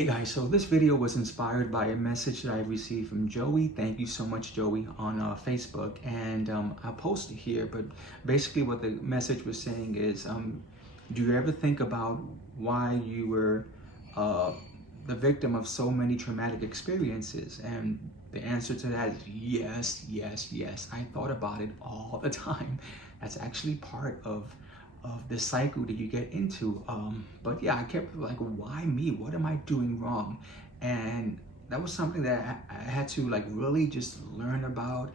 Hey guys, so this video was inspired by a message that I received from Joey. Thank you so much, Joey, on Facebook. And I'll post it here, but basically what the message was saying is, do you ever think about why you were the victim of so many traumatic experiences? And the answer to that is yes, yes, yes. I thought about it all the time. That's actually part of the cycle that you get into. But yeah, I kept like, why me? What am I doing wrong? And that was something that I had to like really just learn about.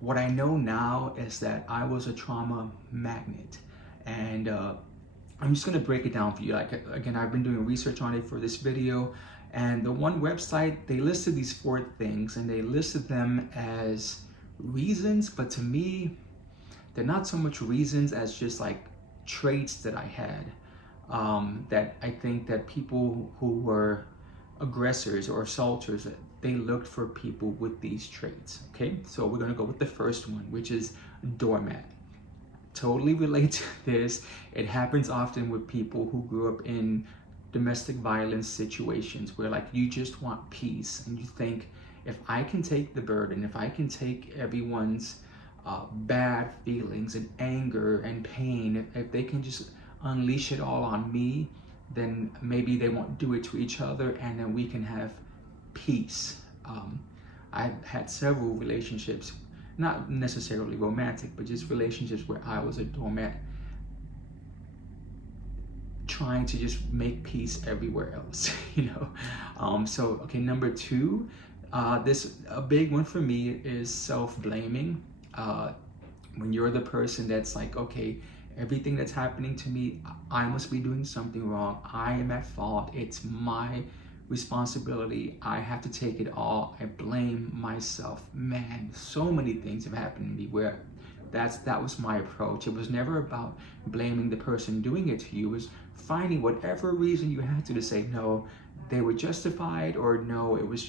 What I know now is that I was a trauma magnet. And I'm just gonna break it down for you. Like, again, I've been doing research on it for this video. And the one website, they listed these 4 things and they listed them as reasons, but to me, they're not so much reasons as just like traits that I had, that I think that people who were aggressors or assaulters, they looked for people with these traits. Okay, so we're gonna go with the first one, which is doormat. Totally relate to this. It happens often with people who grew up in domestic violence situations where like you just want peace and you think, if I can take the burden, if I can take everyone's bad feelings and anger and pain, if they can just unleash it all on me, then maybe they won't do it to each other and then we can have peace. I've had several relationships, not necessarily romantic, but just relationships where I was a doormat trying to just make peace everywhere else, you know. So okay, number 2, a big one for me is self-blaming. When you're the person that's like, okay, everything that's happening to me, I must be doing something wrong. I am at fault. It's my responsibility. I have to take it all. I blame myself. Man, so many things have happened to me where that was my approach. It was never about blaming the person doing it to you. It was finding whatever reason you had to say, no, they were justified, or no, it was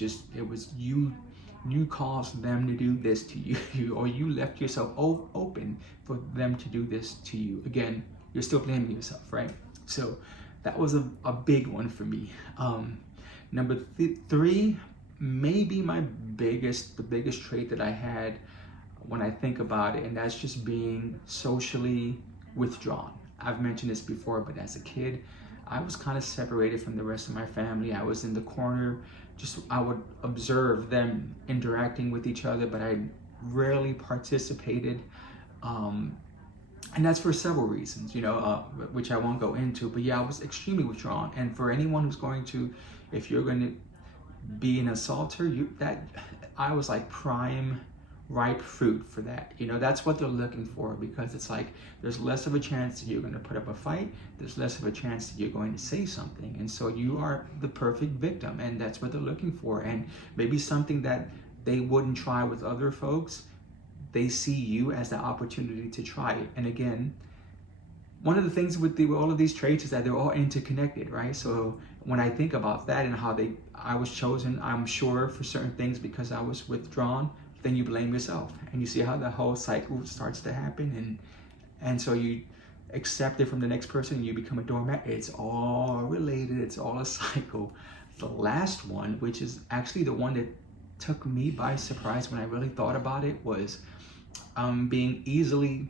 you caused them to do this to you, or you left yourself open for them to do this to you. Again, you're still blaming yourself, right? So that was a big one for me. Number 3, maybe the biggest trait that I had when I think about it, and that's just being socially withdrawn. I've mentioned this before, but as a kid, I was kind of separated from the rest of my family. I was in the corner. I would observe them interacting with each other, but I rarely participated. And that's for several reasons, you know, which I won't go into. But yeah, I was extremely withdrawn. And for anyone who's going to, if you're going to be an assaulter, I was like prime ripe fruit for that. You know, that's what they're looking for, because it's like there's less of a chance that you're going to put up a fight, there's less of a chance that you're going to say something, and so you are the perfect victim, and that's what they're looking for. And maybe something that they wouldn't try with other folks, they see you as the opportunity to try it. And again, one of the things with all of these traits is that they're all interconnected, right? So when I think about that and how I was chosen, I'm sure, for certain things because I was withdrawn, then you blame yourself, and you see how the whole cycle starts to happen, and so you accept it from the next person and you become a doormat. It's all related, it's all a cycle. The last one, which is actually the one that took me by surprise when I really thought about it, was being easily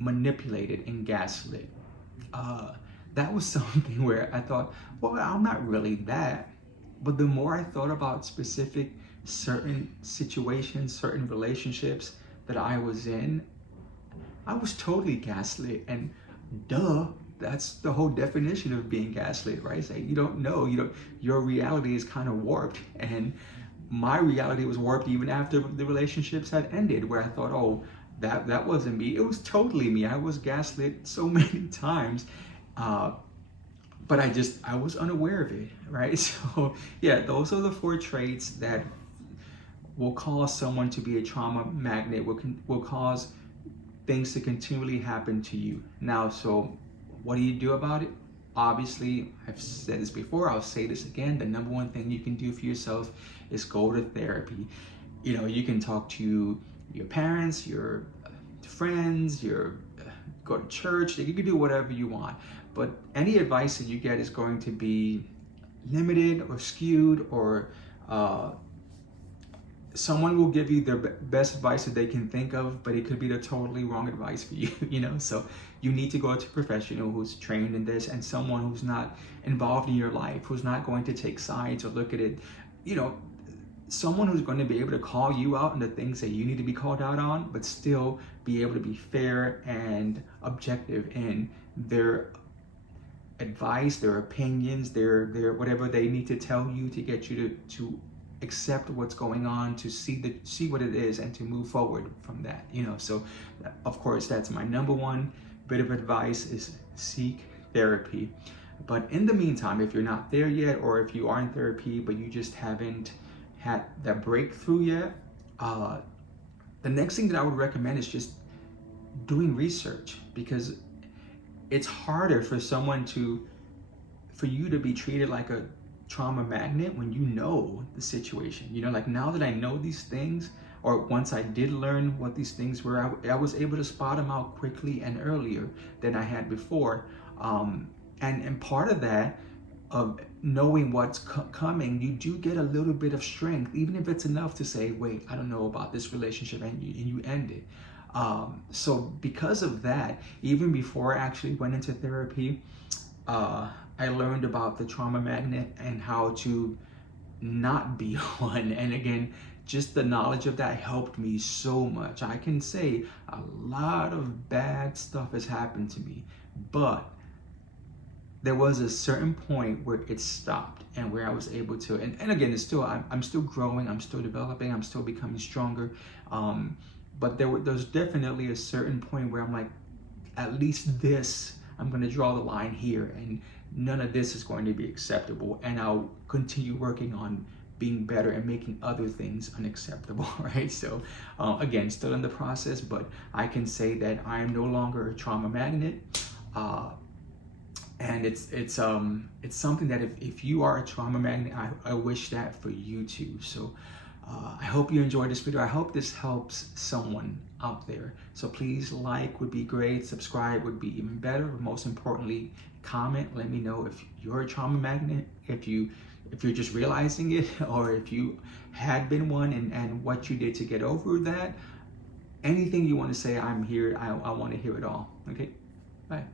manipulated and gaslit. That was something where I thought, well, I'm not really that. But the more I thought about certain situations, certain relationships that I was in, I was totally gaslit. And duh, that's the whole definition of being gaslit, right? It's like you don't know, your reality is kind of warped. And my reality was warped even after the relationships had ended, where I thought, oh, that wasn't me. It was totally me. I was gaslit so many times. But I was unaware of it, right? So yeah, those are the 4 traits that will cause someone to be a trauma magnet, will cause things to continually happen to you. Now, so what do you do about it? Obviously, I've said this before, I'll say this again, the number one thing you can do for yourself is go to therapy. You know, you can talk to your parents, your friends, go to church, you can do whatever you want. But any advice that you get is going to be limited or skewed, or someone will give you their best advice that they can think of, but it could be the totally wrong advice for you, you know? So you need to go to a professional who's trained in this, and someone who's not involved in your life, who's not going to take sides or look at it, you know, someone who's going to be able to call you out on the things that you need to be called out on, but still be able to be fair and objective in their advice, their opinions, their whatever they need to tell you to get you to accept what's going on, to see what it is, and to move forward from that, you know. So of course, that's my number one bit of advice, is seek therapy. But in the meantime, if you're not there yet, or if you are in therapy but you just haven't had that breakthrough yet, the next thing that I would recommend is just doing research, because it's harder for you to be treated like a trauma magnet when you know the situation. You know, like, now that I know these things, or once I did learn what these things were, I was able to spot them out quickly and earlier than I had before. And part of that, of knowing what's coming, you do get a little bit of strength, even if it's enough to say, wait, I don't know about this relationship, and you end it. So because of that, even before I actually went into therapy, I learned about the trauma magnet and how to not be one. And again, just the knowledge of that helped me so much. I can say a lot of bad stuff has happened to me, but there was a certain point where it stopped, and where I was able to, and again, it's still, I'm still growing, I'm still developing, I'm still becoming stronger. But there's definitely a certain point where I'm like, at least this, I'm going to draw the line here, and none of this is going to be acceptable. And I'll continue working on being better and making other things unacceptable, right? So again, still in the process, but I can say that I am no longer a trauma magnet. And it's something that if you are a trauma magnet, I wish that for you too. So I hope you enjoyed this video. I hope this helps someone out there. So please, like would be great, subscribe would be even better, but most importantly, comment. Let me know if you're a trauma magnet, if you're just realizing it, or if you had been one, and what you did to get over that. Anything you want to say, I'm here. I want to hear it all. Okay, bye.